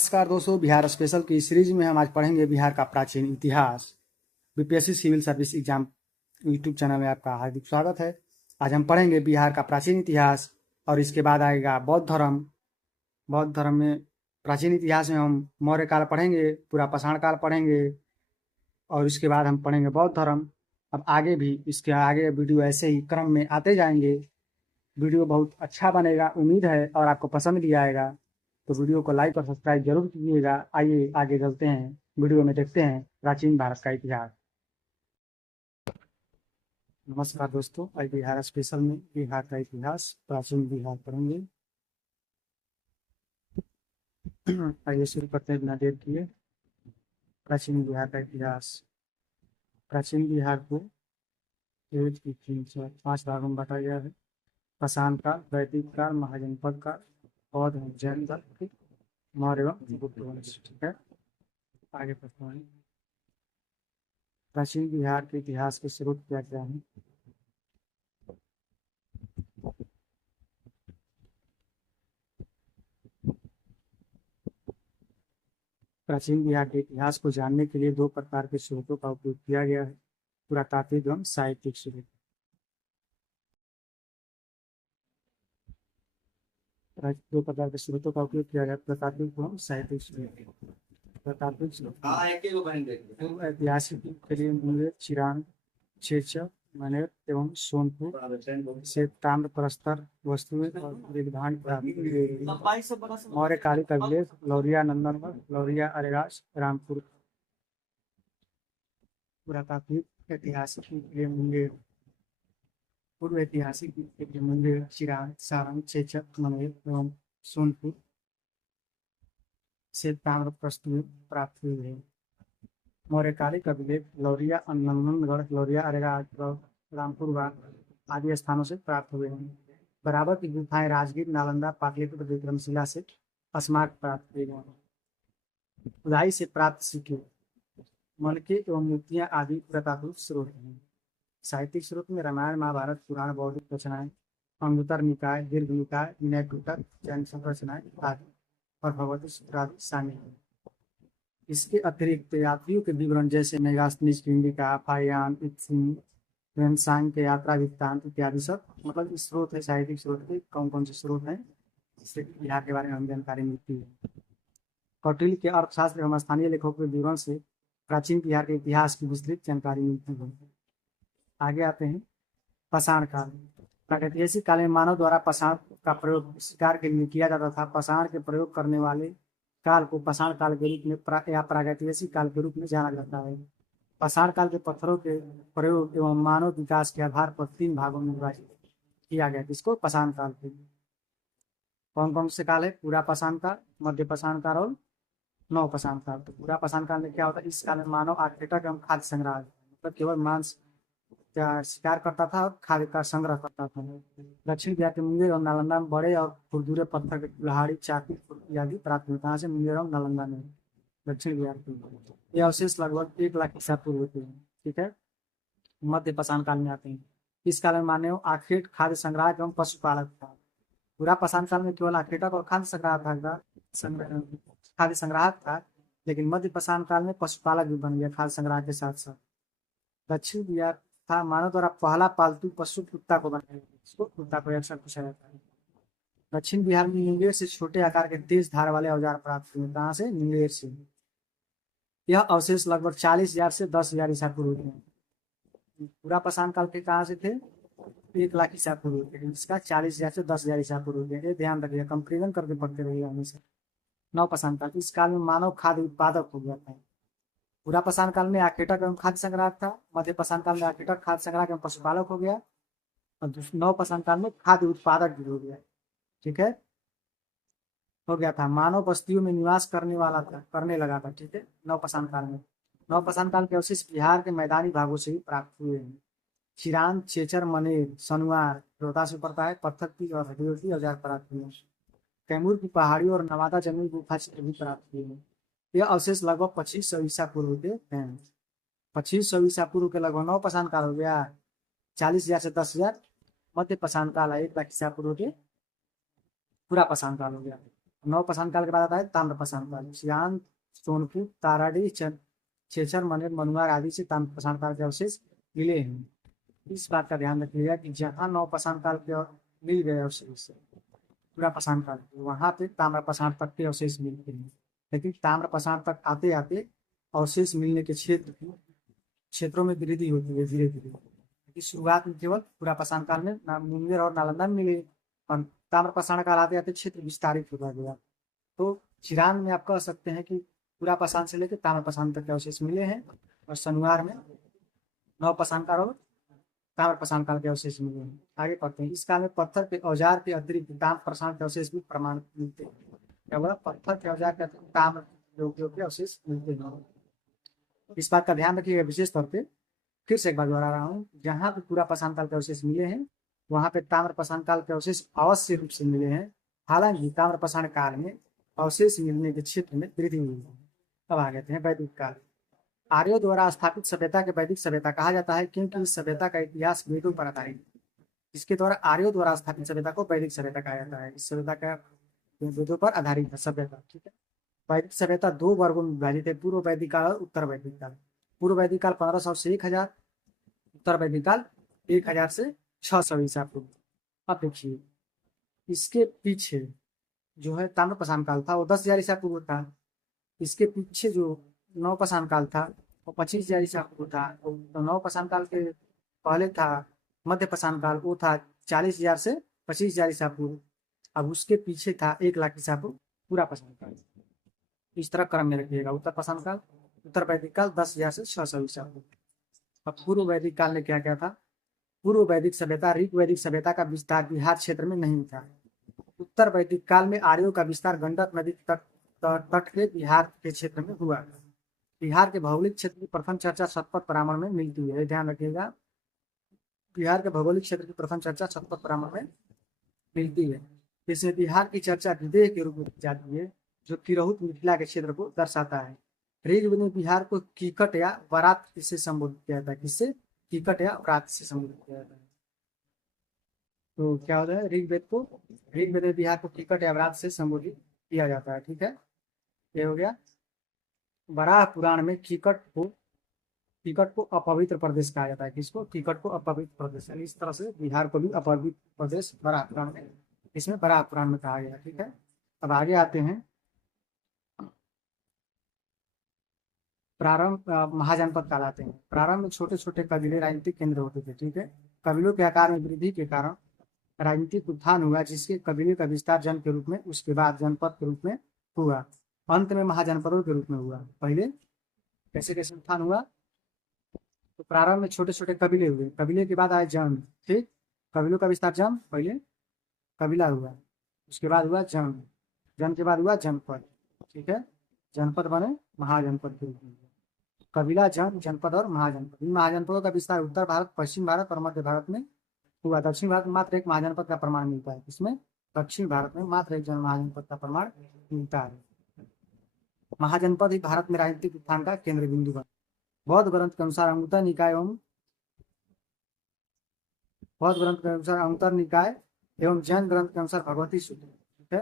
नमस्कार दोस्तों, बिहार स्पेशल की सीरीज में हम आज पढ़ेंगे बिहार का प्राचीन इतिहास। BPSC civil service exam YouTube channel में आपका हार्दिक स्वागत है। आज हम पढ़ेंगे बिहार का प्राचीन इतिहास और इसके बाद आएगा बौद्ध धर्म। बौद्ध धर्म में प्राचीन इतिहास में हम मौर्य काल पढ़ेंगे, पूरा पाषाण काल पढ़ेंगे और इसके बाद हम पढ़ेंगे बौद्ध धर्म। अब आगे भी इसके आगे वीडियो ऐसे ही क्रम में आते जाएंगे। वीडियो बहुत अच्छा बनेगा, उम्मीद है, और आपको पसंद भी आएगा। तो वीडियो को लाइक और सब्सक्राइब जरूर कीजिएगा। आइए आगे चलते हैं, वीडियो में देखते हैं प्राचीन भारत का इतिहास। नमस्कार दोस्तों, आज बिहार स्पेशल में बिहार का इतिहास, प्राचीन बिहार पढ़ेंगे। आइए शुरू करते हैं बिना देर किए। प्राचीन बिहार का इतिहास। प्राचीन बिहार को 5 भागों में बांटा गया है। पाषाण काल, वैदिक काल, महाजनपद काल, बौद्ध एवं जैन धर्म, मौर्य एवं गुप्त वंश। ठीक है, आगे पढ़ते हैं। प्राचीन बिहार के इतिहास के स्रोत क्या क्या हैं? प्राचीन बिहार के इतिहास को जानने के लिए 2 प्रकार के स्रोतों का उपयोग किया गया है, पुरातात्विक एवं साहित्यिक स्रोत। दो प्रकार के स्रोतों का उपयोग किया गया, पुरातात्विक एवं साहित्यिक स्रोत। पुरातात्विक स्रोत पूर्व ऐतिहासिक युग के लिए मुंगेर, चिरान, चेचक, मनेर एवं सोनपुर से ताम्र प्रस्तर वस्तुएं और विद्वान प्राप्त की गई। मौर्यकालीन अभिलेख लौरिया नंदनगढ़, लौरिया अरेराज, रामपुर। पुरातात्विक ऐतिहासिक युग के लिए मुंगेर, पूर्व ऐतिहासिक युग के लिए मुंगेर, चिरान, सारंग, चेचक, मनेर एवं सोनपुर से ताम्र प्रस्तुएं प्राप्त हुई है। मौर्यकालिक अभिलेख लौरिया नंदनगढ़, लौरिया अरेराज, रामपुर आदि स्थानों से प्राप्त हुए हैं। बराबर की गुफाएं राजगीर, नालंदा, पाटलिपुत्र, विक्रमशिला से स्मारक प्राप्त हुए हैं। खुदाई से प्राप्त सिक्के, मलके एवं मूर्तियां आदि पुरातात्विक स्रोत हैं। साहित्यिक स्रोत में रामायण, महाभारत, पुराण, बौद्धिक रचनाएं, अंगुत्तर निकाय, दीर्घ निकाय, विनय पिटक, जैन संरचनाएं आदि और भगवती सूत्र आदि शामिल हैं। इसके अतिरिक्त यात्रियों के विवरण जैसे मेगास्थनीज, इंडिका, फाइयान, सांग के यात्रा वृत्तांत इत्यादि सब मतलब इस स्रोत है। साहित्यिक स्रोत के कौन कौन से स्रोत हैं, इससे बिहार के बारे में हमें जानकारी मिलती है। कौटिल्य के अर्थशास्त्र एवं स्थानीय लेखकों के विवरण से प्राचीन बिहार के इतिहास की विस्तृत जानकारी मिलती है। आगे आते हैं पाषाण काल। प्रागैतिहासिक काल में मानव द्वारा पाषाण का प्रयोग शिकार के लिए किया जाता था। पाषाण के प्रयोग करने वाले काल को पाषाण काल के रूप में या प्रागैतिहासिक काल के रूप में जाना जाता है। पाषाण काल के पत्थरों के प्रयोग एवं मानव विकास के आधार पर 3 भागों में विभाजित किया गया, जिसको पाषाण काल के। कौन कौन से काल है? पूरा पाषाण काल, मध्य पाषाण काल और नव पाषाण काल। तो पूरा पाषाण काल में क्या होता है? इस काल में मानव आखेटक एवं खाद्य संग्रह, मतलब केवल मांस का शिकार करता था और खाद्य का संग्रह करता था। दक्षिण बिहार के मुंगेर और नालंदा में बड़े और खुरदुरे पत्थर के कुल्हाड़ी, चाकू इत्यादि प्राप्त हुए। कहाँ से? मुंगेर और नालंदा में, दक्षिण बिहार के। ये अवशेष लगभग 1 लाख ईसा पूर्व होते हैं। ठीक है, मध्य पाषाण काल में आते हैं। इस काल में मानव आखेट, खाद्य संग्रह एवं पशुपालक था। पूरा पाषाण काल में केवल आखेटक और खाद्य संग्रह था, खाद्य संग्राहक था, लेकिन मध्य पाषाण काल में पशुपालक भी बन गया खाद्य संग्रह के साथ साथ। दक्षिण बिहार था मानव द्वारा पहला पालतू पशु कुत्ता को बनाया, इसको कुत्ता को अक्सर पूछा जाता है। दक्षिण बिहार में मुंगेर से छोटे आकार के तेज धार वाले औजार प्राप्त हुए। कहाँ से? मुंगेर से। यह अवशेष लगभग 40,000 से 10,000 ईसा पूर्व के। पूरा पाषाण काल के कहाँ से थे? 1 लाख ईसा पूर्व के। इसका 40,000 से 10,000 ईसा पूर्व के। ध्यान रखिए, कंपेरिजन करके पढ़ते रहिए हमेशा। नव पाषाण काल, इस काल में मानव खाद्य उत्पादक हो गया था। पूरा पाषाण काल में आखेटक एवं खाद्य संग्राहक था। मध्य पाषाण काल में आखेटक, खाद्य संग्राहक एवं पशुपालक हो गया और नव पाषाण काल में खाद्य उत्पादक भी हो गया। ठीक है, हो गया था। मानव बस्तियों में निवास करने लगा था। ठीक है, नव पाषाण काल में। नव पाषाण काल के अवशेष बिहार के मैदानी भागों से ही प्राप्त हुए हैं। चिरान, चेचर, मनेर, सनुआर, रोहतास में पड़ता है, पत्थर की और हड्डियों की औजार प्राप्त हुए हैं। कैमूर की पहाड़ियों और नवादा जंगल गुफा से भी प्राप्त हुए हैं। यह अवशेष लगभग 2500 ईसा पूर्व के हैं। 2500 ईसा पूर्व के लगभग नव पाषाण काल हो गया। 40,000 से 10,000 मध्य पाषाण काल है। 1 लाख ईसा पूर्व के पूरा पाषाण काल हो गया। नवपाषाण काल के बाद आता है ताम्रपाषाण काल। सियान, सोनपुर, ताराडीह, छेछर, मनेर, मनुआर आदि से ताम्रपाषाण काल के अवशेष मिले हैं। इस बात का ध्यान रखिएगा कि जहाँ नवपाषाण काल के मिल गए अवशेष पूरा पाषाण काल वहां पे ताम्रपाषाण तक के अवशेष मिलते हैं। लेकिन ताम्रपाषाण तक आते आते अवशेष मिलने के क्षेत्रों में वृद्धि होती है धीरे धीरे। क्योंकि शुरुआत में केवल पूरा पाषाण काल में मुंगेर और नालंदा में मिले, और ताम्रपाषाण काल आते आते क्षेत्र विस्तारित होता गया। तो चिरान में आप कह सकते हैं कि पूरा पाषाण से लेकर ताम्रपाषाण तक के अवशेष मिले हैं, और सनुआर में नवपाषाण काल और ताम्रपाषाण काल के अवशेष मिले हैं। आगे पढ़ते हैं। इस काल में पत्थर के औजार के अतिरिक्त ताम्रपाषाण के अवशेष भी प्रमाण मिलते हैं। क्या बोला? पत्थर के औजार के अतिरिक्त ताम्र के अवशेष मिलते हैं। इस बात का ध्यान रखिएगा विशेष तौर पे। फिर से एक बार दोहरा रहा हूँ, जहाँ पे पूरा पाषाण काल के अवशेष मिले हैं वहां पे ताम्रपाषाण काल के अवशेष अवश्य रूप से मिले हैं। हालांकि ताम्रपाषाण काल में अवशेष मिलने के क्षेत्र में वृद्धि हुई है। अब आ गए हैं वैदिक काल। आर्यों द्वारा स्थापित सभ्यता के वैदिक सभ्यता कहा जाता है, क्योंकि इस सभ्यता का इतिहास वेदों पर आधारित है। इसके द्वारा आर्यों द्वारा स्थापित सभ्यता को वैदिक सभ्यता कहा जाता है। इस सभ्यता का वेदों पर आधारित है सभ्यता। ठीक है। वैदिक सभ्यता दो वर्गों में विभाजित है, पूर्व वैदिक काल और उत्तर वैदिक काल। पूर्व वैदिक काल 1500 से 1000, उत्तर वैदिक काल 1000 से 600 ईसा पूर्व। अब देखिए, इसके पीछे जो है ताम्रपाषाण काल था वो 10,000 ईसा पूर्व था। इसके पीछे जो नवपाषाण काल था वो 25,000 ईसा पूर्व था। तो नवपाषाण काल के पहले था मध्यपाषाण काल, वो था 40,000 से 25,000 ईसा पूर्व। अब उसके पीछे था 1,00,000 ईसा पूर्व पूरा पाषाण काल। इस तरह क्रम में रखिएगा। उत्तर पाषाण काल, उत्तर वैदिक काल 10,000 से 600 ईसा पूर्व। अब पूर्व वैदिक काल में क्या क्या था? पूर्व वैदिक सभ्यता ऋग वैदिक सभ्यता का विस्तार बिहार क्षेत्र में नहीं था। उत्तर वैदिक काल में आर्यों का विस्तार गंडक नदी तट के बिहार के क्षेत्र में हुआ। बिहार के भौगोलिक क्षेत्र की प्रथम चर्चा शतपथ ब्राह्मण में मिलती है, ध्यान रखिएगा। बिहार के भौगोलिक क्षेत्र की प्रथम चर्चा शतपथ ब्राह्मण में मिलती है। इसमें बिहार की चर्चा विदेह के रूप में की जाती है, जो तिरहुत मिथिला के क्षेत्र को दर्शाता है। ऋग्वेद में बिहार को कीकट या वरात से संबोधित किया जाता है। किससे? कीकट या वरात से संबोधित किया जाता है। तो क्या होता है? ऋग्वेद में बिहार को कीकट या वरात से संबोधित किया जाता है। ठीक है, ये हो गया। वराह पुराण में कीकट को अपवित्र प्रदेश कहा जाता है। किसको? कीकट को अपवित्र प्रदेश। इस तरह से बिहार को भी अपवित्र प्रदेश वराह पुराण में, इसमें वराह पुराण में कहा गया। ठीक है। अब आगे आते हैं। प्रारंभ महाजनपद कहलाते हैं। प्रारंभ में छोटे छोटे कबीले राजनीतिक केंद्र होते थे। ठीक है। कबीलों के आकार में वृद्धि के कारण राजनीतिक उत्थान हुआ, जिसके कबीले का विस्तार जन के रूप में, उसके बाद जनपद के रूप में हुआ, अंत में महाजनपदों के रूप में हुआ। पहले कैसे कैसे उत्थान हुआ? तो प्रारंभ में छोटे छोटे कबीले हुए, कबीले के बाद आए जन। ठीक, कबीलों का विस्तार जन, पहले कबीला हुआ, उसके बाद हुआ जन, जन के बाद हुआ जनपद। ठीक है, जनपद बने महाजनपद के रूप में। कबीला, जन, जनपद और महाजनपद। इन महाजनपदों का विस्तार उत्तर भारत, पश्चिम भारत और मध्य भारत में हुआ। दक्षिण भारत में मात्र एक महाजनपद का प्रमाण मिलता है। इसमें दक्षिण भारत में मात्र एक महाजनपद का प्रमाण मिलता है। महाजनपद ही भारत में राजनीतिक उत्थान का केंद्र बिंदु बना। बौद्ध ग्रंथ के अनुसार अंगुत्तर निकाय एवं जैन ग्रंथ के अनुसार भगवती सूत्र। ठीक है,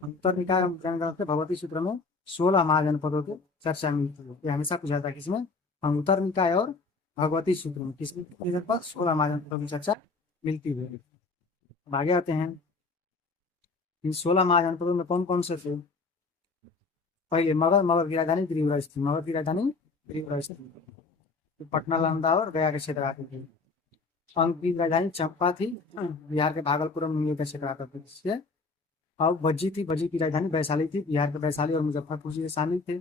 अंगुत्तर निकाय एवं जैन ग्रंथ के भगवती सूत्र में 16 महाजनपदों की चर्चा मिलती है। ये हमेशा पूछा जाता है किसमें? अंगुत्तर निकाय और भगवती सूत्र में। किसमें? 16 महाजनपदों की चर्चा मिलती है। आगे आते हैं। इन 16 महाजनपदों में कौन कौन से थे? पहले मगध की राजधानी त्रिपुरा थी। मगध की राजधानी त्रिपुरा थी। पटना, नालंदा और गया के क्षेत्र आते थे। अंग की राजधानी चंपा थी, बिहार के भागलपुर और मुंगेर के क्षेत्र आते थे। और बज्जी थी, बज्जी की राजधानी वैशाली थी, बिहार के वैशाली और मुजफ्फरपुर से शामिल थे।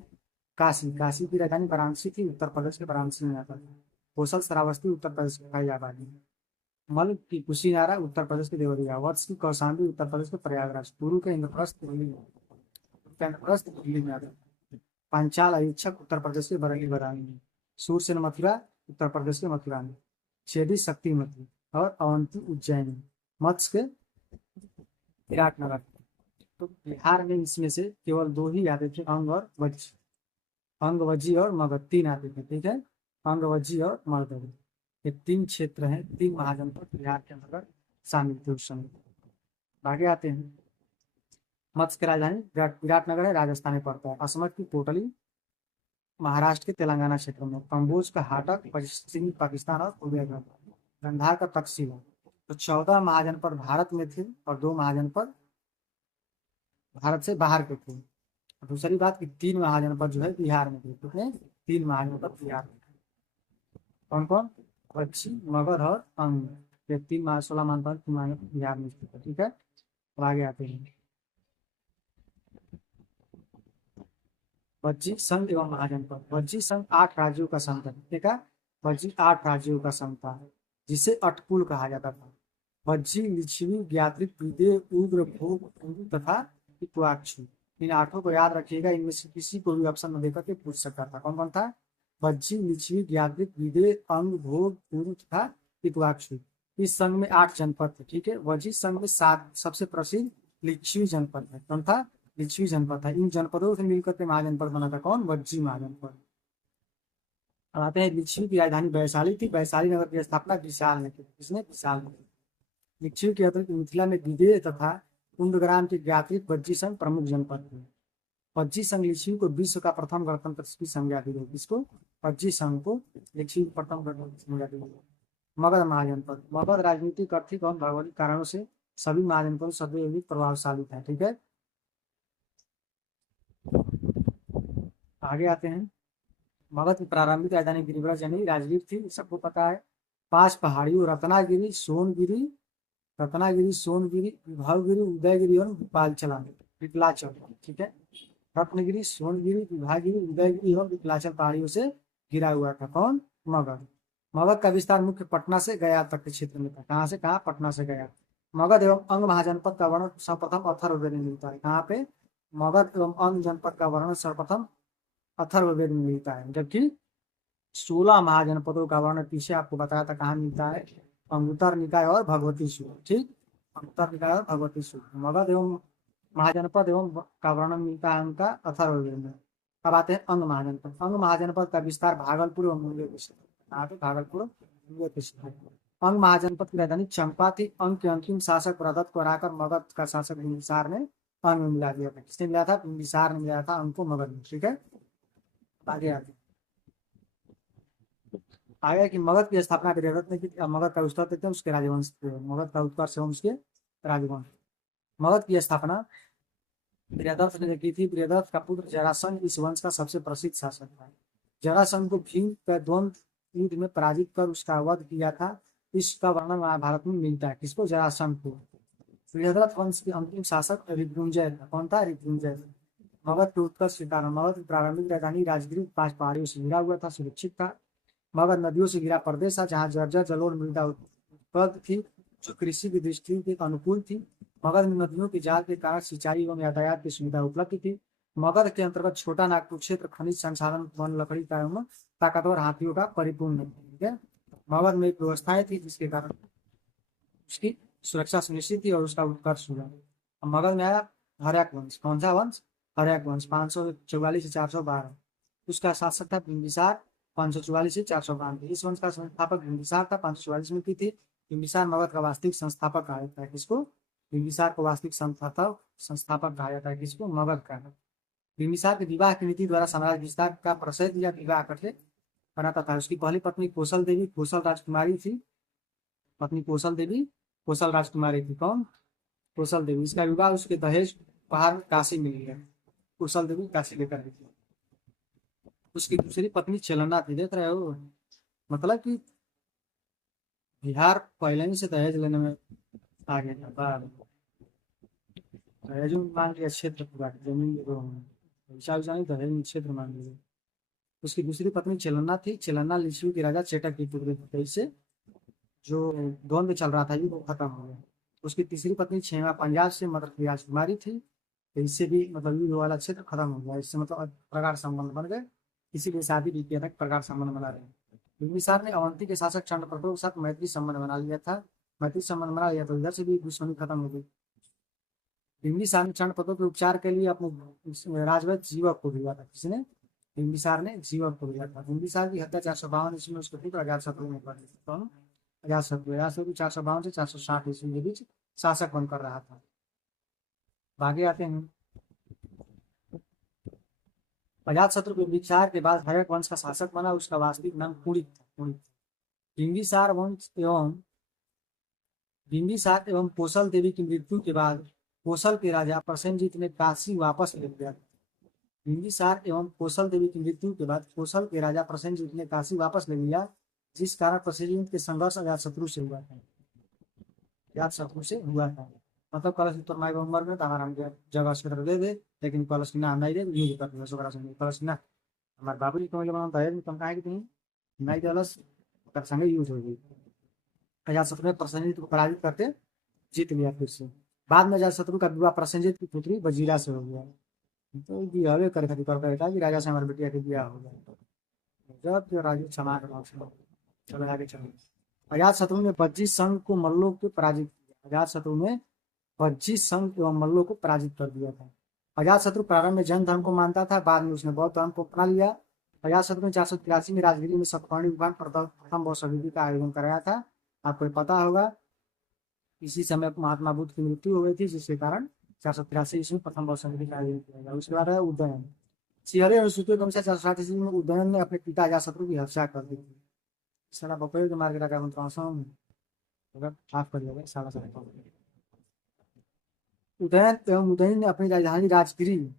काशी की राजधानी वाराणसी थी, उत्तर प्रदेश के वाराणसी में आता था। कौशल श्रावस्ती उत्तर प्रदेश की खाई आबादी। मल की कुशीनारा उत्तर प्रदेश के देवरिया। वत्स की कौशाम्बी उत्तर प्रदेश के प्रयागराज। पुरु के इंद्रप्रस्थ दिल्ली में आता है। पांचाल अधीक्षक उत्तर प्रदेश के बरेली बरानी में। सूरसेन मथुरा उत्तर प्रदेश के मथुरा में। चेदी शक्तिमती और अवंती उज्जैन। मत्स्य के विराटनगर। तो बिहार में इसमें से केवल 2 ही आते थे, अंगवज्जी और मगध, 3 आते थे। ठीक है, अंगवज्जी और मगध, ये 3 क्षेत्र हैं, 3 महाजनपद बिहार के अंतर्गत शामिल थे उस समय। आगे आते हैं। मत्स्य की राजधानी विराटनगर है, राजस्थान में पड़ता है। असमत की कोटली महाराष्ट्र के तेलंगाना क्षेत्र में। कम्बोज का हाटक पश्चिमी पाकिस्तान और पूर्वी घाट। गंधार का तक्षशिला। तो 14 महाजनपद भारत में थे और 2 महाजनपद भारत से बाहर के थे। दूसरी बात कि 3 महाजनपद जो है बिहार में थे। कितने? 3 महाजनपद बिहार में। कौन कौन? कच्छी, मगध और अंग। ये 16 महाजनपद बिहार में थे। ठीक है, अब आगे आते हैं। वज्जी संघ एवं महाजनपद। वज्जी संघ 8 राज्यों का संघ था। ठीक है, वज्जी 8 राज्यों का संघ था, जिसे अटकुल कहा जाता था। वज्जी, लिच्छवी, ज्ञात्रिक, विदेह, उग्र, भोग, पुरु तथा इक्वाक्षु। इन 8 को याद रखिएगा, इनमें से किसी को भी ऑप्शन में देकर के पूछ सकता था। कौन कौन था? वज्जी, लिच्छवी, ज्ञात्रिक, विदेह, अंग, भोग, पुरु तथा इक्वाक्षु। इस संघ में 8 जनपद थे। ठीक है, वज्जी संघ में 7 सबसे प्रसिद्ध लिच्छवी जनपद है। कौन था? लिच्छवी जनपद था। इन जनपदों से मिलकर के महाजनपद बना था। कौन? वज्जी महाजनपद। अब आते हैं, लिच्छवी की राजधानी वैशाली थी। वैशाली नगर की स्थापना विशाल ने की। किसने? विशाल ने। लिच्छवी के अतिरिक्त मिथिला में विदेह तथा कुंदग्राम के ज्ञात्रिक वज्जी संघ प्रमुख जनपद थे। वज्जी संघ लिच्छवी को विश्व का प्रथम गणतंत्र की संज्ञा दी गई। इसको? वज्जी संघ को लिच्छवी प्रथम गणतंत्र की संज्ञा दी गई। मगध महाजनपद। मगध राजनीतिक, आर्थिक और भौगोलिक कारणों से सभी महाजनपदों से सर्वाधिक प्रभावशाली था। ठीक है, आगे आते हैं। मगध की प्रारंभिक राजधानी गिरिब्रज यानी राजगीर थी, सबको पता है। 5 पहाड़ियों रत्नागिरी, सोनगिरी, विभवगिरी, उदयगिरी और विकलाचल। ठीक है, रत्नगिरी, सोनगिरी, विभागिरी, उदयगिरी और विकलाचल पहाड़ियों से घिरा हुआ था। कौन? मगध। मगध का विस्तार मुख्य पटना से गया तक के क्षेत्र में था। कहाँ से कहाँ? पटना से गया। मगध एवं अंग महाजनपद का वर्णन सर्वप्रथम अथर्ववेद में मिलता है। कहाँ पे? मगध एवं अंग जनपद का वर्णन सर्वप्रथम अथर्ववेद में मिलता है, जबकि 16 महाजनपदों का वर्णन पीछे आपको बताया था कहाँ मिलता है? अंगुत्तर निकाय और भगवती सूत्र। ठीक, अंगुत्तर निकाय और भगवती सूत्र। मगध एवं महाजनपद एवं का वर्णन मिलता है उनका अथर्ववेद में। अब आते हैं अंग महाजनपद। अंग महाजनपद का विस्तार भागलपुर और मुंगेर के क्षेत्र। कहाँ पे? भागलपुर और मुंगेर के क्षेत्र। अंग महाजनपद की राजधानी चंपा थी। अंग के अंतिम शासक प्रदत्त को हराकर मगध का शासक बिंबिसार ने अंग में मिला दिया था। किसने मिलाया था? बिंबिसार ने मिलाया था अंग को मगध में। ठीक है, आगे आगे आगे कि मगध की स्थापना वीररथ ने की। मगध का उत्तर देते हैं उसके राजवंश थे। मगध का उत्कर्ष एवं उसके राजवंश। मगध की स्थापना वीररथ ने की थी। वीररथ का पुत्र जरासंध इस वंश का सबसे प्रसिद्ध शासक था। जरासंध को भीम का द्वंद्व युद्ध में पराजित कर उसका वध किया था। इसका वर्णन महाभारत में मिलता है। किसको? जरासंध को। वीररथ वंश के अंतिम शासक ऋभुंजय था। कौन था? ऋभुंजय। मगध के उत्कर्ष के कारण मगध की प्रारंभिक राजधानी राजगीर 5 पहाड़ियों से घिरा हुआ था, सुरक्षित था। मगध नदियों से घिरा प्रदेश था, जहाँ जर्जर जलोढ़ मृदा उपलब्ध थी, जो कृषि की दृष्टि के अनुकूल थी। मगध में नदियों के जाल के कारण सिंचाई एवं यातायात की सुविधा उपलब्ध थी। मगध के अंतर्गत छोटा नागपुर क्षेत्र खनिज संसाधन, वन, लकड़ी का एवं ताकतवर हाथियों का परिपूर्ण। ठीक है, मगध में एक व्यवस्थाएं थी जिसके कारण उसकी सुरक्षा सुनिश्चित थी और उसका उत्कर्ष हुआ। मगध में आया हर्यक वंश। कौन सा वंश? हर्यक वंश। 544 से 412। उसका शासक था बिंबिसार। 544 से 492। इस वंश का संस्थापक बिंबिसार था। 544 में की थी। बिंबिसार मगध का वास्तविक संस्थापक कहा जाता है। किसको? बिंबिसार को वास्तविक संस्थापक कहा जाता है। किसको? मगध का। बिंबिसार के विवाह की नीति द्वारा साम्राज्य विस्तार का प्रशय या विवाह करके बनाता था। उसकी पहली पत्नी कौशल देवी कौशल राजकुमारी थी। पत्नी कौशल देवी कौशल राजकुमारी थी। कौन? कौशल देवी। इसका विवाह उसके दहेज पहाड़ काशी में लिया। कौशल देवी काशी लेकर आई थी। उसकी दूसरी पत्नी चलना थी। देख रहे हो, मतलब कि बिहार पहले ही से दहेज लेने में आगे था। बाद दहेज मांग लिया, क्षेत्र पूरा जमीन पैसा वैसा नहीं, दहेज में क्षेत्र मांग लिया। उसकी दूसरी पत्नी चलना थी। चलना लिच्छवी के राजा चेटक की पुत्री थी। इससे जो द्वंद्व चल रहा था वो खत्म हो गया। उसकी तीसरी पत्नी छेवा पंजाब से मतलब राजकुमारी थी। तो इससे भी मतलब युद्ध वाला क्षेत्र खत्म हो गया। इससे मतलब प्रगाढ़ संबंध बन गए। इसीलिए शादी भी किया था, प्रगाढ़ संबंध बना रहे। बिंबिसार ने अवंती के शासक चंद्रप्रभु के साथ मैत्री संबंध बना लिया था। मैत्री संबंध बना लिया तो इधर से भी दुश्मनी खत्म हो गई। बिंबिसार ने चंद्रप्रभु के उपचार के लिए अपने राजवैद्य जीवक को दिया था। किसने? बिंबिसार ने जीवक को दिया था। बिंबिसार की हत्या 452 ईस्वी में उसके पुत्र अजातशत्रु ने कर दी। कौन? अजातशत्रु। 452 से 460 ईस्वी के बीच शासक बनकर रहा था। आगे आते हैं। अजातशत्रु के विचार के बाद हर्यक वंश का शासक बना, उसका वास्तविक नाम कुणित था। बिंबिसार वंश एवं बिंबिसार एवं कोसल देवी की मृत्यु के बाद कोसल के राजा प्रसेनजीत ने काशी वापस ले लिया। बिंबिसार एवं कोसल देवी की मृत्यु के बाद कोसल के राजा प्रसेनजीत ने काशी वापस ले लिया, जिस कारण प्रसेनजीत के संघर्ष अजातशत्रु से हुआ था। अजातशत्रु से हुआ था मतलब कलश उत्तर माई उम्र में हमारा जगह क्षेत्र दे दे, लेकिन कलश की नाम नहीं दे युद्ध कर दिया सोकरा संगे कलश ना हमारे बाबूजी कमल बनाता है तुम कहा कि नहीं नहीं कलश कर संगे युद्ध हो गई। अजातशत्रु ने प्रसेनजीत को पराजित करके जीत लिया फिर से। बाद में अजातशत्रु का विवाह प्रसेनजीत की पुत्री वजीरा से हो गया। तो बिहावे कर खातिर कर कहता कि राजा से हमारे बेटिया के ब्याह हो गया। जब जो राजा क्षमा करो चलो आगे चलो। अजातशत्रु ने वज्जित संघ को मल्लों को पराजित किया। अजातशत्रु ने वज्जित संघ एवं मल्लों को पराजित कर दिया था। अजातशत्रु प्रारंभ में जैन धर्म को मानता था, बाद में उसने बौद्ध धर्म को अपना लिया। अजातशत्रु ने 483 में राजगिरी में सतकर्णी विभाग प्रथम बौद्ध का आयोजन कराया था। आपको पता होगा इसी समय महात्मा बुद्ध की मृत्यु हो गई थी, जिसके कारण 483 ईस्वी में प्रथम बौद्ध संधि का आयोजन किया गया। उसके बाद है उदयन। श्रीहरि अनुसूचियों के अनुसार 460 ईस्वी में उदयन ने अपने पिता अजातशत्रु की हत्या कर दी थी। साला बकरे के मार के रखा माफ करिएगा साला साला। उदयन एवं उदयन ने अपनी राजधानी राजगिरी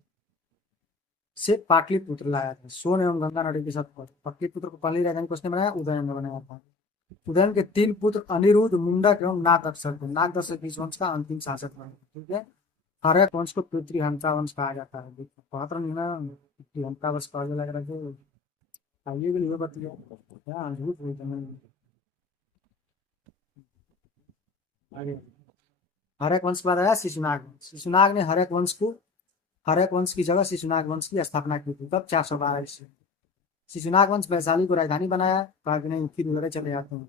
से पाटलिपुत्र लाया था। सोन एवं गंगा नदी के साथ पाटलिपुत्र को पहली राजधानी किसने बनाया? उदयन ने बनाया था। उदयन के 3 पुत्र अनिरुद्ध, मुंडक एवं नागदक्षक थे। नागदक्षक इस वंश का अंतिम शासक बने। ठीक है, हर्यक वंश को पितृहंता वंश कहा जाता है। पितृहंता वंश कहा लग रहा है आइए भी नहीं बतिया क्या झूठ हुई आगे। हर्यक वंश के बाद आया शिशुनाग। शिशुनाग ने हर्यक वंश की जगह शिशुनाग वंश की स्थापना की थी। कब? 412 ईस्वी। शिशुनाग वंश वैशाली को राजधानी बनाया। नहीं फिर उधर चले जाते हैं,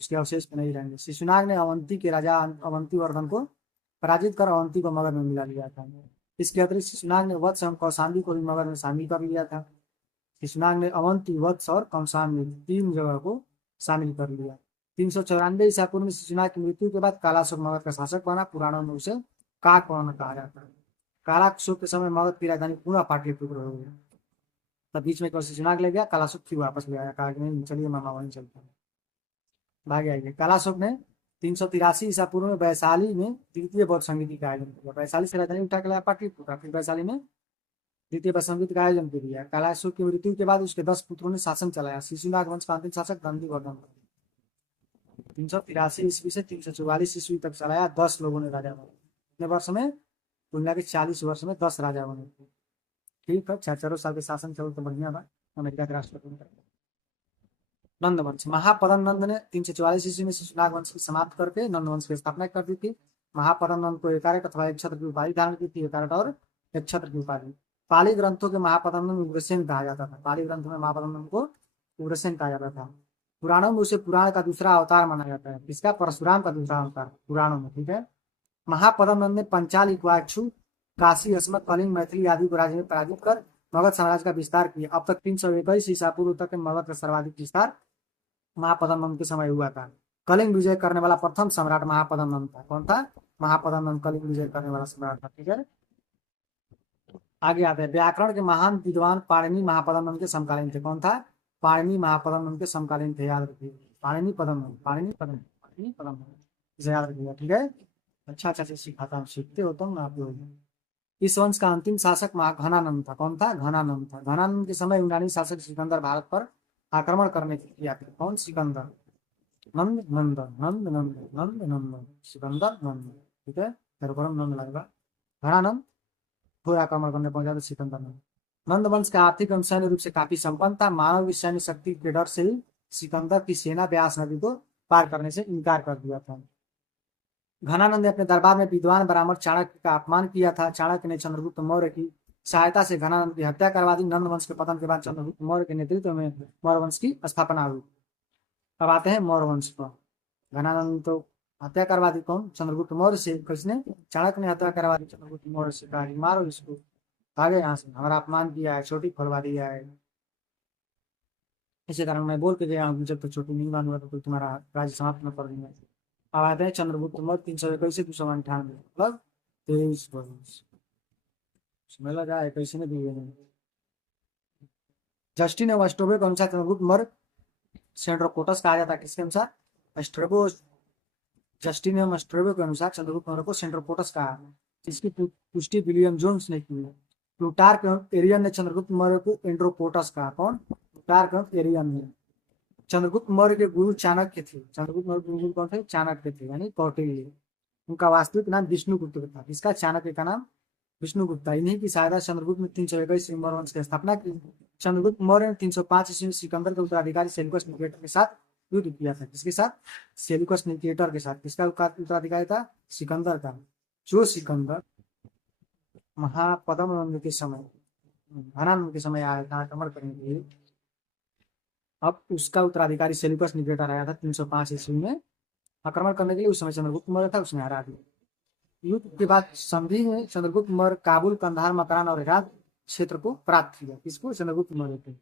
उसके अवशेष पे नहीं रहेंगे। शिशुनाग ने अवंती के राजा अवंतीवर्धन को पराजित कर अवंती को मगध में मिला लिया था। इसके अतिरिक्त शिशुनाग ने वत्स एवं कौशाम्बी को भी मगध में शामिल कर लिया था। शिशुनाग ने अवंती, वत्स और कौशाम्बी 3 जगह को शामिल कर लिया। 394 ईसा पूर्व में शिशुनाग की मृत्यु के बाद कालाशोक मगध का शासक बना। पुराणों में उसे काकवर्ण कहा जाता है। कालाशोक के समय मगध की राजधानी पुनः पाटलिपुत्र हो गई। तब बीच में शिशुनाग ले गया, कालाशोक फिर वापस ले आया, कहा नहीं चलिए मामा वहीं चलते हैं, भागे आइए। कालाशोक ने 383 ईसा पूर्व में वैशाली में द्वितीय बौद्ध संगीति का आयोजन किया। वैशाली से राजधानी उठा के लाया पाटलिपुत्र, फिर वैशाली में द्वितीय बौद्ध संगीत का आयोजन किया। कालाशोक की मृत्यु के बाद उसके 10 पुत्रों ने शासन चलाया। शिशुनाग वंश का अंतिम शासक नंदीवर्धन 383 ईस्वी से 344 ईस्वी तक चलाया। 10 लोगों ने राजा बने। कितने वर्ष में? दुनिया के 40 वर्ष में 10 राजा बने। ठीक है, 4 साल के शासन चलो तो बढ़िया बा। अमेरिका के राष्ट्रपति नंद वंश। महापदम नंद ने 344 ईस्वी में शिशुनाग वंश की समाप्त करके नंद वंश की स्थापना कर दी थी। महापदम नंद को एकारक अथवा एक छत्र की उपाधि धारण की थी। एकारक और एक छत्र की उपाधि। पाली ग्रंथों के महापदम नंद उग्रसेन कहा जाता था। पाली ग्रंथों में महापदम नंद को उग्रसेन कहा जाता था। पुराणों में उसे पुराण का दूसरा अवतार माना जाता है। किसका? परशुराम का दूसरा अवतार पुराणों में। ठीक है, महापदम नंद ने पंचाल, इक्वाक्षु, काशी, अस्मत, कलिंग, मैथिली आदि को राज्य में पराजित कर मगध साम्राज्य का विस्तार किया। अब तक 321 ईसा पूर्व तक मगध का सर्वाधिक विस्तार महापदम नंद के समय हुआ था। कलिंग विजय करने वाला प्रथम सम्राट महापदम नंद था। कौन था? महापदम नंद कलिंग विजय करने वाला सम्राट था। ठीक है, आगे आते हैं। व्याकरण के महान विद्वान पाणिनि महापदम नंद के समकालीन थे। कौन था? पाणिनि महापदम नंद के समकालीन थे। याद रखिए, पाणिनि पदम नंद, पाणिनि पदम नंद, इसे याद रखिएगा। ठीक है, अच्छा से सिखाता हूँ, सीखते हो तुम आप लोग। इस वंश का अंतिम शासक घनानंद था। कौन था? घनानंद था। घनानंद के समय यूनानी शासक सिकंदर भारत पर आक्रमण करने की किया था। कौन? सिकंदर। नंद नंद नंद नंद नंद नंद सिकंदर नंद। ठीक है, नंद लगेगा। घनानंद पूरा आक्रमण करने पहुंचा था सिकंदर नंद। नंद वंश का आर्थिक एवं सैन्य रूप से काफी संपन्न था। मानव की सैन्य शक्ति के डर से ही सिकंदर की सेना ब्यास नदी को पार करने से इनकार कर दिया था। घनानंद ने अपने दरबार में विद्वान ब्राह्मण चाणक्य का अपमान किया था। चाणक्य ने चंद्रगुप्त मौर्य की सहायता से घनानंद की हत्या करवा दी। नंद वंश के पतन के बाद चंद्रगुप्त मौर्य के नेतृत्व में मौर्य वंश की स्थापना हुई। अब आते हैं मौर्य वंश पर। घनानंद तो हत्या करवा दी, कौन? चंद्रगुप्त मौर्य से। किसने? चाणक्य ने हत्या करवा दी चंद्रगुप्त मौर्य से। कहा मारो इसको, भागे यहाँ से, हमारा अपमान किया है, चोटी खोलवा दिया है। इसी कारण मैं बोल के गया हूँ, जब तक चोटी नहीं बांधूंगा तो तुम्हारा राज्य समाप्त न कर दूंगा। अब आते हैं चंद्रगुप्त मौर्य 321 से 298, मतलब 23 वर्ष समय लगा है, कैसे नहीं दिए नहीं। जस्टिन एवं स्ट्रोबो के अनुसार चंद्रगुप्त मौर्य सेंड्रोकोटस कहा जाता है, किसके अनुसार? स्ट्रोबो, जस्टिन एवं स्ट्रोबो के अनुसार चंद्रगुप्त मौर्य को सेंड्रोकोटस कहा, जिसकी पुष्टि विलियम जोन्स ने की है। प्लूटार्क एवं एरियन ने चंद्रगुप्त मौर्य को एंड्रोकोटस कहा। कौन? प्लूटार्क एवं एरियन ने। चंद्रगुप्त मौर्य के गुरु चाणक्य थे। चंद्रगुप्त मौर्य के गुरु कौन थे? चाणक्य थे, यानी कौटिल्य। उनका वास्तविक नाम विष्णुगुप्त था। किसका? चाणक्य का नाम विष्णुगुप्त। इन्हीं की सहायता चंद्रगुप्त ने 321 मौर्य वंश की स्थापना की। चंद्रगुप्त मौर्य ने 305 ईस्वी में सिकंदर के उत्तराधिकारी सेल्यूकस निकेटर के साथ युद्ध किया था। किसके साथ? सेल्यूकस निकेटर के साथ। किसका उत्तराधिकारी था? सिकंदर का। जो सिकंदर महापद्म के समय, धनानंद के समय आया था आक्रमण करने के लिए, अब उसका उत्तराधिकारी सेल्यूकस निकेटर आया था 305 ईस्वी में आक्रमण करने के लिए। उस समय चंद्रगुप्त मौर्य था, उसने हरा दिया। युद्ध के बाद संधि में चंद्रगुप्त मौर्य काबुल, कंधार, मकरान और हेरात क्षेत्र को प्राप्त किया। किसको? चंद्रगुप्त मौर्य को।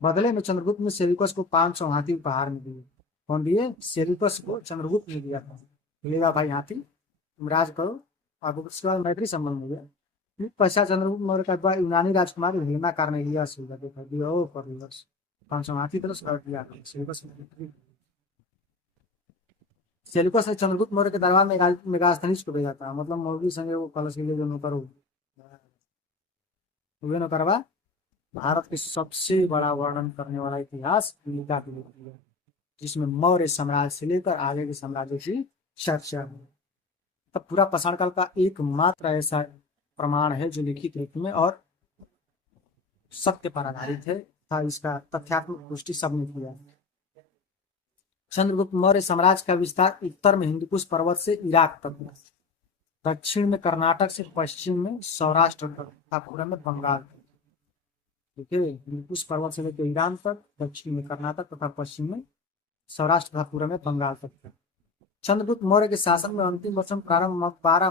बदले में चंद्रगुप्त ने सेल्यूकस को 500 हाथी उपहार में दिए। कौन दिए? सेल्यूकस को चंद्रगुप्त ने दिया था, लेगा भाई हाथी, तुम राज करो। और उसके बाद मैत्री संबंध हो गया। पश्चात चंद्रगुप्त मौर्य का बाद यूनानी राजकुमार हेलेना कार्नेलियस हुआ, देखा दिया ओ कार्नेलियस 500 हाथी तरह से दिया सेल्यूकस ने। सेल्यूकस ने चंद्रगुप्त मौर्य के दरबार में मेगास्थनीज को भेजा था, मतलब मौर्य संगे वो कलश के लिए जो नौकर हुए नौकरवा भारत के सबसे बड़ा वर्णन करने वाला इतिहास लिखा है, जिसमें मौर्य साम्राज्य से लेकर आगे के साम्राज्यों की चर्चा है। तब पूरा पाषाण काल का एकमात्र ऐसा प्रमाण है जो लिखित रूप में और सत्य पर आधारित है था। इसका तथ्यात्मक पुष्टि सबने किया। चंद्रगुप्त मौर्य साम्राज्य का विस्तार उत्तर में हिंदुकुश पर्वत से इराक तक, दक्षिण में कर्नाटक से पश्चिम में सौराष्ट्र तक तथा पूर्व में बंगाल तक। ठीक है, हिंदुकुश पर्वत से लेकर ईरान तक, दक्षिण में कर्नाटक तथा पश्चिम में सौराष्ट्र तथा पूर्व में बंगाल तक था। चंद्रगुप्त मौर्य के शासन में अंतिम वर्षों में प्रारंभ 12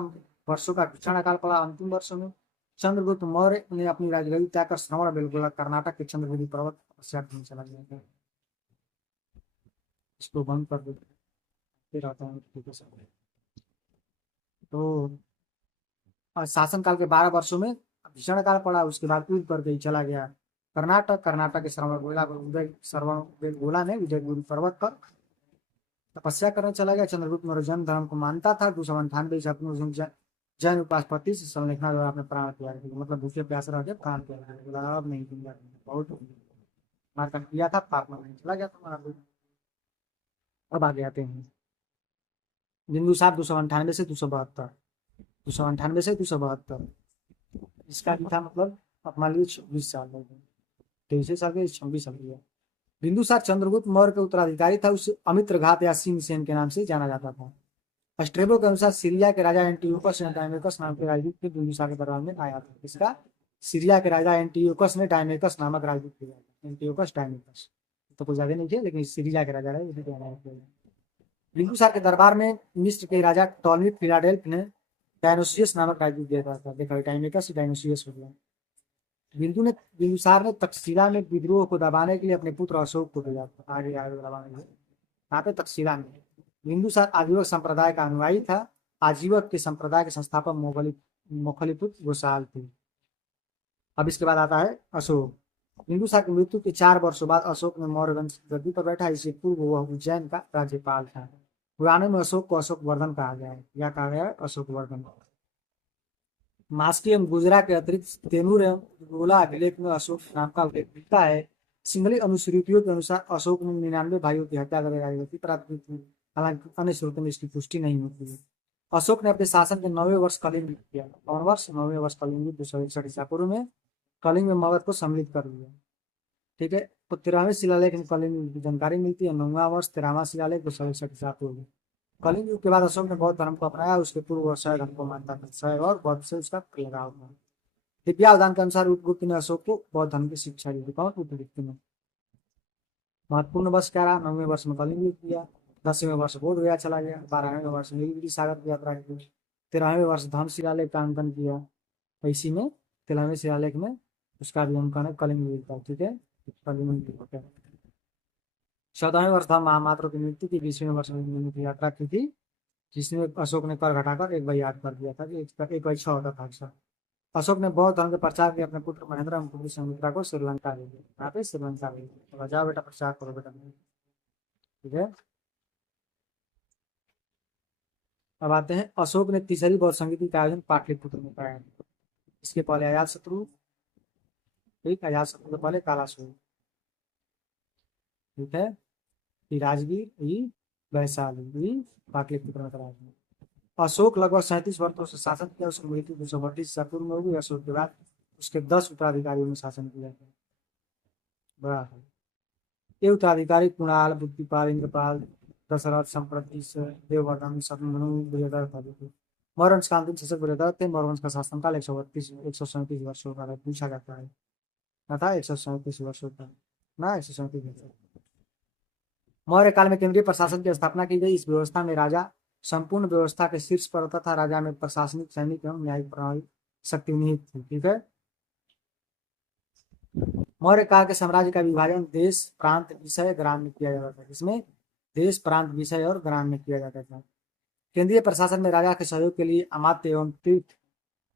वर्षों का भीषण काल पड़ा। अंतिम वर्षों में चंद्रगुप्त मौर्य ने अपनी राजगद्दी त्याग कर श्रवण बेलगोला कर्नाटक के चंद्रगिरी पर्वत तपस्या करने चला गया था। इसको बंद कर देते रहता है। तो शासन काल के 12 वर्षों में भीषण काल पड़ा। उसके बाद युद्ध पर गई चला गया कर्नाटक। कर्नाटक के श्रवण बेलगोला ने उदयगिरी पर्वत पर तपस्या करने चला गया। चंद्रगुप्त मौर्य जैन धर्म को मानता था। 298 ईसा पूर्व जैन उपासपति से संलेखना द्वारा अपने प्राण त्याग दिए, मतलब भूखे प्यास रह के प्राण त्याग दिए। अब नहीं दुनिया बहुत मार किया था, पाप में नहीं चला गया तुम्हारा। अब आगे आते हैं बिंदुसार 298 से 272, 298 से 272। इसका भी था मतलब अब मान लीजिए 26 साल हो गए, 23 साल के 26 साल के। बिंदुसार चंद्रगुप्त मौर्य के उत्तराधिकारी था। उसे अमित्रघात या सिंहसेन के नाम से जाना जाता था। स्ट्रेबो के अनुसार सीरिया के राजा एंटियोकस ने डायमेकस नाम के राजदूत के बिंदुसार के दरबार में आया था। इसका? सीरिया के राजा एंटियोकस ने डायमेकस नामक राजदूत भेजा था। एंटियोकस डायमेकस तो कुछ ज्यादा नहीं थे, लेकिन सीरिया के राजा रहे। बिंदुसार के दरबार में मिस्र के राजा टॉलमी फिलाडेल्फ ने डायनोसियस नामक राजदूत भेजा था। देखा डायमेकस डायनोसियस हो गया। बिंदुसार ने तक्षशिला में विद्रोह को दबाने के लिए अपने पुत्र अशोक को भेजा था। आगे दबाने के लिए यहाँ पे तक्षशिला में। बिंदुसार आजीवक संप्रदाय का अनुयायी था। आजीवक के संप्रदाय के संस्थापक मोखलीपुत्र घोषाल थे। अब इसके बाद आता है अशोक। बिंदुसार की मृत्यु के 4 वर्षों बाद अशोक ने मौर्य वंश गद्दी पर बैठा। इससे पूर्व वह उज्जैन का राज्यपाल था। पुराने में अशोक को अशोक वर्धन कहा गया है। क्या कहा गया है? अशोक वर्धन। मास्की एवं गुजरा के अतिरिक्त तेनूर एवं गोला अभिलेख में अशोक नाम का उल्लेख मिलता है। सिंगली अनुश्रुतियों के अनुसार अशोक ने 99 भाइयों की हत्या कर, हालांकि अन्य स्रोतों में इसकी पुष्टि नहीं होती है। अशोक ने अपने शासन के 9वें वर्ष कलिंग युद्ध किया। और वर्ष 9वें वर्ष कलिंग युद्ध 261 ईसा पूर्व में कलिंग में मगध को सम्मिलित कर दिया। ठीक है, तो 13वें शिलालेख में कलिंग युद्ध की जानकारी मिलती है। 9वां वर्ष 13वां शिलालेख 261 ईसा पूर्व। कलिंग युग के बाद अशोक ने बौद्ध धर्म को अपनाया। उसके पूर्व वह शैव धर्म को मानता था। शैव और बौद्ध से उसका लगाव था। दिव्यावधान के अनुसार उपगुप्त ने अशोक को बौद्ध धर्म की शिक्षा दी। कौन? उपगुप्त ने। महत्वपूर्ण वर्ष क्या रहा? 9वें वर्ष में कलिंग युद्ध किया। 10वें वर्ष बोध गया चला गया। 12वें वर्ष नीलगिरी सागर की यात्रा की। 13वें वर्ष धर्म शिलालेख का अंकन किया। इसी में 13वें शिलालेख में उसका भी अंकन है कलिंग युद्ध का। ठीक है, कलिंग युद्ध। 14वें वर्ष धर्म महामात्रों की मृत्यु की। 20वें वर्ष में यात्रा की थी। जिसमें अशोक ने कर घटाकर 1/8 कर दिया था, कि 1/6 होता था अक्सर। अशोक ने बौद्ध धर्म के प्रचार के अपने पुत्र महेंद्र एवं पुत्री संमित्रा को श्रीलंका ले गए। यहाँ पे श्रीलंका ले गए, तो जाओ बेटा प्रचार करो बेटा, ठीक है। अब आते हैं, अशोक ने तीसरी बौद्ध संगीति का आयोजन पाटलिपुत्र में कराया। इसके पहले अजातशत्रु, ठीक, अजातशत्रु के पहले कालासुर, ठीक है। फिर राजगीर, ये वैशाली, ये पाटलिपुत्र में कराया। अशोक लगभग 37 वर्षों से शासन किया। उसकी मृत्यु 232 ईसा पूर्व में हुई। अशोक के बाद उसके 10 उत्तराधिकारियों ने शासन किया था। बड़ा है ये उत्तराधिकारी: कुणाल, बुद्धिपाल, इंद्रपाल, दशरथ, संप्रति, देववर्धन, शतनु, बृहदारथ थे। मौर्य वंश का अंतिम शासक बृहदारथ थे। मौर्य वंश का शासनकाल 137 वर्षों का पूछा जाता है, ना था 137 वर्षों का, ना 137 वर्षों। मौर्य काल में केंद्रीय प्रशासन की स्थापना की गई। इस व्यवस्था में राजा संपूर्ण व्यवस्था के शीर्ष पर होता था। राजा में प्रशासनिक, सैनिक एवं न्यायिक प्रणाली शक्ति निहित थी, ठीक है। मौर्य काल के साम्राज्य का विभाजन देश, प्रांत, विषय, ग्राम में किया जाता था। इसमें देश, प्रांत, विषय और ग्राम में किया जाता था। केंद्रीय प्रशासन में राजा के सहयोग के लिए अमात्य एवं तीर्थ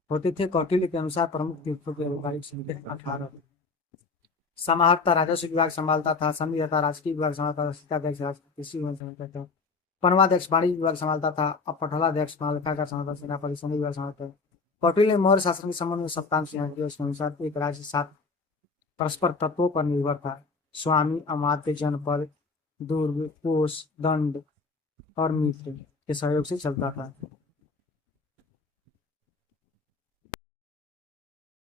होते थे। कौटिल्य के अनुसार प्रमुख तीर्थों की आधिकारिक संख्या 18। समाहर्ता राजस्व विभाग संभालता था। संविधाता राजकीय विभाग संभालता था। शिक्षाध्यक्ष कृषि विभाग संभालता था। पनवाध्यक्ष वाणिज्य विभाग संभालता था। अपठलाध्यक्ष महालेखाकार संभालता था। सेनापति सैन्य विभाग संभालता था। कौटिल्य ने मौर्य शासन के संबंध में सप्तांश किया। उसके अनुसार एक राज्य 7 परस्पर तत्वों पर निर्भर था: स्वामी, अमात्य, जनपद, दुर्ग, कोष, दंड और मित्र के सहयोग से चलता था।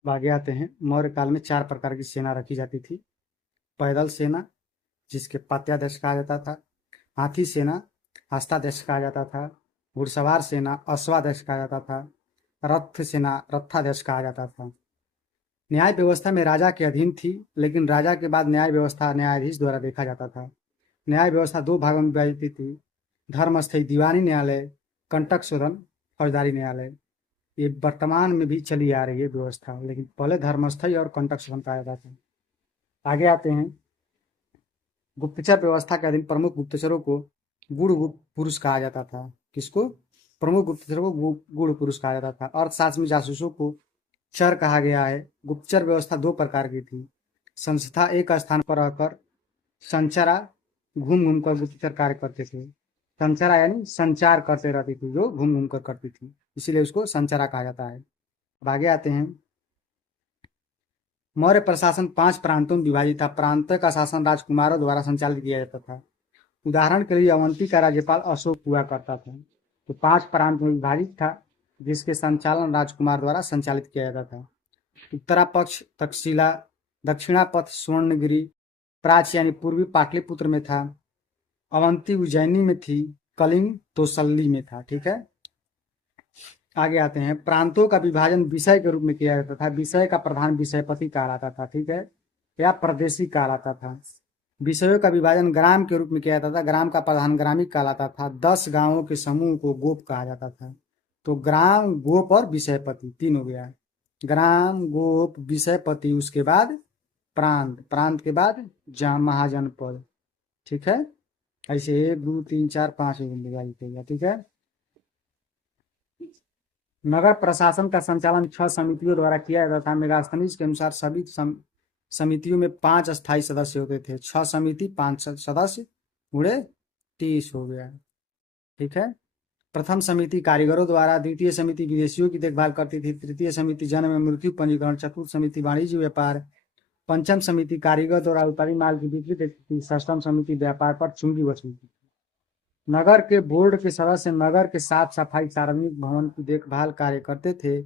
आगे आते हैं, मौर्य काल में 4 प्रकार की सेना रखी जाती थी: पैदल सेना, जिसके पात्याध्यक्ष कहा जाता था; हाथी सेना, हस्ताध्यक्ष कहा जाता था; घुड़सवार सेना, अश्वाध्यक्ष कहा जाता था; रथ सेना, रथाध्यक्ष कहा जाता था। न्याय व्यवस्था में राजा के अधीन थी, लेकिन राजा के बाद न्याय व्यवस्था न्यायाधीश द्वारा देखा जाता था। न्याय व्यवस्था 2 भागों में विभाजित थी: धर्मस्थयी दीवानी न्यायालय, कंटक शोधन फौजदारी न्यायालय। ये वर्तमान में भी चली आ रही है व्यवस्था, लेकिन पहले धर्मस्थयी और कंटक शोधन कहा जाता था। आगे आते हैं, गुप्तचर व्यवस्था के अधीन प्रमुख गुप्तचरों को गुड़ पुरुष कहा जाता था। किसको? प्रमुख गुप्तचरों को गुड़ पुरुष कहा जाता था। अर्थशास्त्र में जासूसों को चर कहा गया है। गुप्तचर व्यवस्था 2 प्रकार की थी: संस्था एक स्थान पर रहकर, संचरा घूम घूम कर गुप्तचर कार्य करते थे। संचरा यानी संचार करते रहती थी, जो घूम घूम कर करती थी, इसीलिए उसको संचरा कहा जाता है। अब आगे आते हैं, मौर्य प्रशासन 5 प्रांतों में विभाजित था। प्रांत का शासन राजकुमारों द्वारा संचालित किया जाता था। उदाहरण के लिए अवंती का राज्यपाल अशोक हुआ करता था। तो 5 प्रांत में विभाजित था, जिसके संचालन राजकुमार द्वारा संचालित किया जाता था। उत्तरा पक्ष तक्षशिला, दक्षिणा पथ स्वर्णगिरी, प्राच्य यानी पूर्वी पाटलिपुत्र में था, अवंती उज्जैनी में थी, कलिंग तोसल्ली में था, ठीक है। आगे आते हैं, प्रांतों का विभाजन विषय के रूप में किया जाता था। विषय का प्रधान विषयपति कहलाता था, ठीक है, या प्रदेशी कहलाता था। विषयों का विभाजन ग्राम के रूप में किया जाता था। ग्राम का प्रधान ग्रामीण कहलाता था। 10 गांवों के समूह को गोप कहा जाता था। तो ग्राम, गोप और विषयपति 3 हो गया। ग्राम, गोप, विषयपति, उसके बाद प्रांत, प्रांत के बाद महाजनपद, ठीक है। ऐसे 1 2 3 4 5 विभाजित हो गया, ठीक है। नगर प्रशासन का संचालन 6 समितियों द्वारा किया जाता था। मेगास्थनीज के अनुसार सभी समितियों में 5 अस्थायी सदस्य होते थे। 6 समिति, 5 सदस्य, पूरे 30 हो गया, ठीक है। प्रथम समिति कारीगरों द्वारा, द्वितीय समिति विदेशियों की देखभाल करती थी, तृतीय समिति जन्म एवं मृत्यु पंजीकरण, चतुर्थ समिति वाणिज्य व्यापार, पंचम समिति कारीगर द्वारा उत्पादित माल की बिक्री देखती थी, षष्ठम समिति व्यापार पर चुंगी वसूलती थी। नगर के बोर्ड के सदस्य नगर के साफ सफाई, सार्वजनिक भवन की देखभाल कार्य करते थे।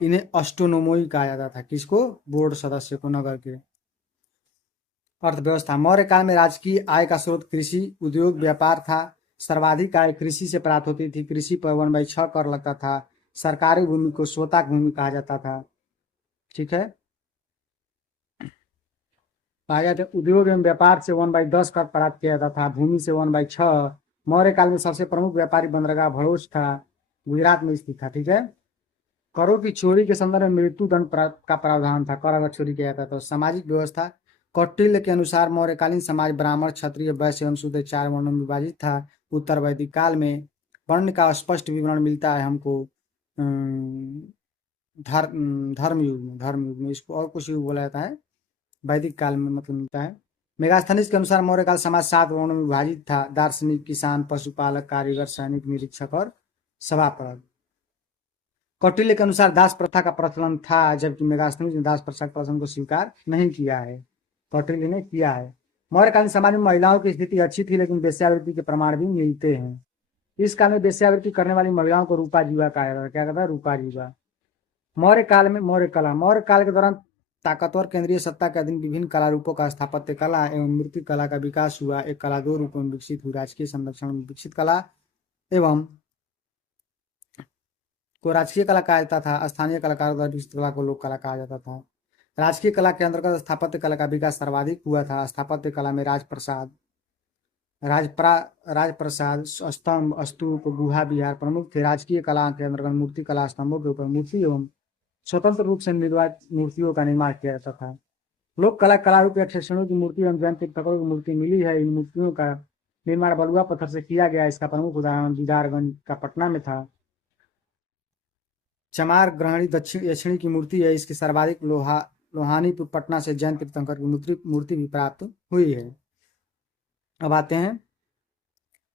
इन्हें अष्टोनोमोई कहा जाता था। किसको? बोर्ड सदस्य को, नगर के। अर्थव्यवस्था, मौर्य काल में राजकीय आय का स्रोत कृषि, उद्योग, व्यापार था। सर्वाधिक आय कृषि से प्राप्त होती थी। कृषि पर 1/6 कर लगता था। सरकारी भूमि को स्वतः भूमि कहा जाता था, ठीक है। उद्योग एवं व्यापार से 1/10 कर प्राप्त किया जाता था। भूमि से 1/6। मौर्य काल में सबसे प्रमुख व्यापारी बंदरगाह भड़ोच था, गुजरात में स्थित था, ठीक है। करों की चोरी के संदर्भ में मृत्यु दंड का प्रावधान था। कर अगर चोरी किया जाता तो। सामाजिक व्यवस्था, कौटिल्य के अनुसार मौर्यकालीन समाज ब्राह्मण, क्षत्रिय, वैश्य एवं शूद्र 4 वर्णों में विभाजित था। उत्तर वैदिक काल में वर्ण का स्पष्ट विवरण मिलता है हमको धर्म युग में। इसको और कुछ युग बोला जाता है, वैदिक काल में मतलब मिलता है। मेगास्थनीज के अनुसार मौर्य काल समाज 7 वर्णों में विभाजित था: दार्शनिक, किसान, पशुपालक, कारीगर, सैनिक, निरीक्षक और सभापति। कौटिल्य के अनुसार दास प्रथा का प्रचलन था, जबकि मेगास्थनीज ने दास प्रथा के प्रचलन को स्वीकार नहीं किया है। कौटिल्य ने किया है। मौर्यकालीन समाज में महिलाओं की स्थिति अच्छी थी, लेकिन वेश्यावृत्ति के प्रमाण भी मिलते हैं। इस काल में वेश्यावृत्ति करने वाली महिलाओं को रूपा जीवा कहा जाता है। क्या कहता है? रूपा जीवा। मौर्य काल में मौर्य काल के दौरान ताकतवर केंद्रीय सत्ता के अधीन विभिन्न कला रूपों का स्थापत्य कला एवं मूर्ति कला का विकास हुआ। एक कला 2 रूपों में विकसित हुई: राजकीय संरक्षण में विकसित कला एवं को राजकीय कला कहा जाता था। स्थानीय कलाकारों द्वारा विकसित कला को लोक कला कहा जाता था। राजकीय कला के अंतर्गत स्थापत्य कला का विकास सर्वाधिक हुआ था। स्थापत्य कला में राजप्रसाद, स्तंभ, स्तूप, गुहा, विहार प्रमुख थे। राजकीय कला के अंतर्गत मूर्ति कला, स्तंभों के ऊपर मूर्ति एवं स्वतंत्र रूप से निर्मित मूर्तियों का निर्माण किया जाता था। लोक कला कला रूप यक्षिणियों की मूर्ति एवं जैन तीर्थंकरों की मूर्ति मिली है। इन मूर्तियों का निर्माण बलुआ पत्थर से किया गया। इसका प्रमुख उदाहरण दीदारगंज का पटना में था। चमार ग्रहणी यक्षिणी की मूर्ति है। इसकी सर्वाधिक लोहानीपुर पटना से जैन तीर्थंकर की मूर्ति भी प्राप्त हुई है। अब आते हैं,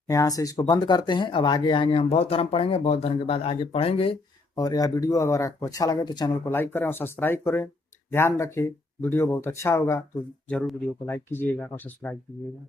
यहाँ से इसको बंद करते हैं। अब आगे आएंगे, हम बौद्ध धर्म पढ़ेंगे। बौद्ध धर्म के बाद आगे पढ़ेंगे। और यह वीडियो अगर आपको अच्छा लगे तो चैनल को लाइक करें और सब्सक्राइब करें। ध्यान रखें, वीडियो बहुत अच्छा होगा तो जरूर वीडियो को लाइक कीजिएगा और सब्सक्राइब कीजिएगा।